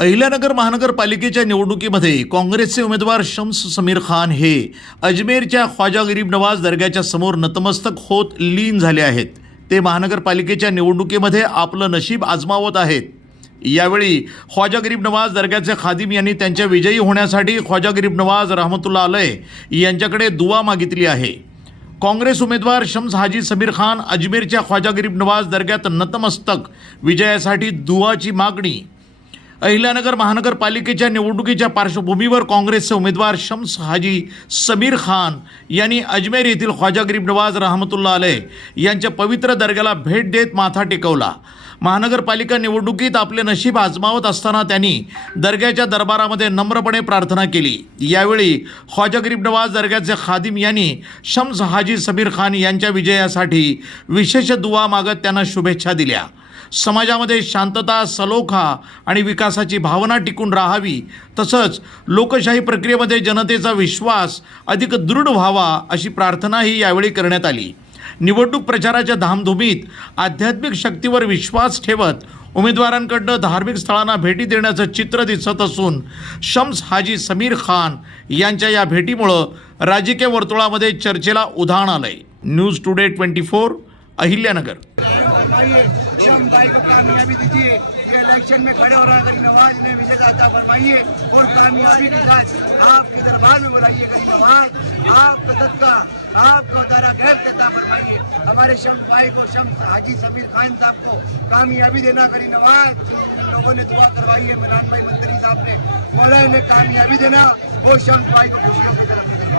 अहिल्यानगर महानगरपालिकेच्या निवडणुकीमध्ये काँग्रेसचे उमेदवार शम्स समीर खान हे अजमेरच्या ख्वाजा गरीब नवाज दर्ग्याच्या समोर नतमस्तक होत लीन झाले आहेत. ते महानगरपालिकेच्या निवडणुकीमध्ये आपलं नशीब आजमावत आहेत. यावेळी ख्वाजा गरीब नवाज दर्ग्याचे खादिम यांनी त्यांच्या विजयी होण्यासाठी ख्वाजा गरीब नवाज रहमतुल्ला आलय यांच्याकडे दुवा मागितली आहे. काँग्रेस उमेदवार शम्स हाजी समीर खान अजमेरच्या ख्वाजा गरीब नवाज दर्ग्यात नतमस्तक. विजयासाठी दुवाची मागणी अहिल्यानगर महानगरपालिकेच्या निवडणुकीच्या पार्श्वभूमीवर काँग्रेसचे उमेदवार शम्स हाजी समीर खान यांनी अजमेर येथील ख्वाजा गरीब नवाज रहमतुल्ला आलय यांच्या पवित्र दर्ग्याला भेट देत माथा टेकवला. महानगरपालिका निवडणुकीत आपले नशीब आजमावत असताना त्यांनी दर्ग्याच्या दरबारामध्ये नम्रपणे प्रार्थना केली. यावेळी ख्वाजा गरीब नवाज दर्ग्याचे खादिम यांनी शम्स हाजी समीर खान यांच्या विजयासाठी विशेष दुवा मागत त्यांना शुभेच्छा दिल्या. समाजामध्ये शांतता सलोखा आणि विकासाची भावना टिकून राहावी. तसंच लोकशाही प्रक्रियेमध्ये जनतेचा विश्वास अधिक दृढ व्हावा अशी प्रार्थनाही यावेळी करण्यात आली. निवडणूक प्रचाराच्या धामधुमीत आध्यात्मिक शक्तीवर विश्वास ठेवत उमेदवारांकडनं धार्मिक स्थळांना भेटी देण्याचं चित्र दिसत असून शम्स हाजी समीर खान यांच्या या भेटीमुळं राजकीय वर्तुळामध्ये चर्चेला उधाण आलंय. News today twenty four Ahilyanagar. Election में खड़े हो रहा गरीब नवाज़ ने विजय दाता फरमाइए और कामयाबी के साथ आपके दरबार में बुलाइए गरीब नवाज़ आपका सदका आपको दारा खैर देता फरमाइए हमारे शम भाई को शम हाजी समीर खान साहब को कामयाबी देना गरीब नवाज़ लोगों ने दुआ करवाई है मनान भाई मंत्री साहब ने बोला इन्हें कामयाबी देना वो शम भाई को खुशियों की तरफ़ देना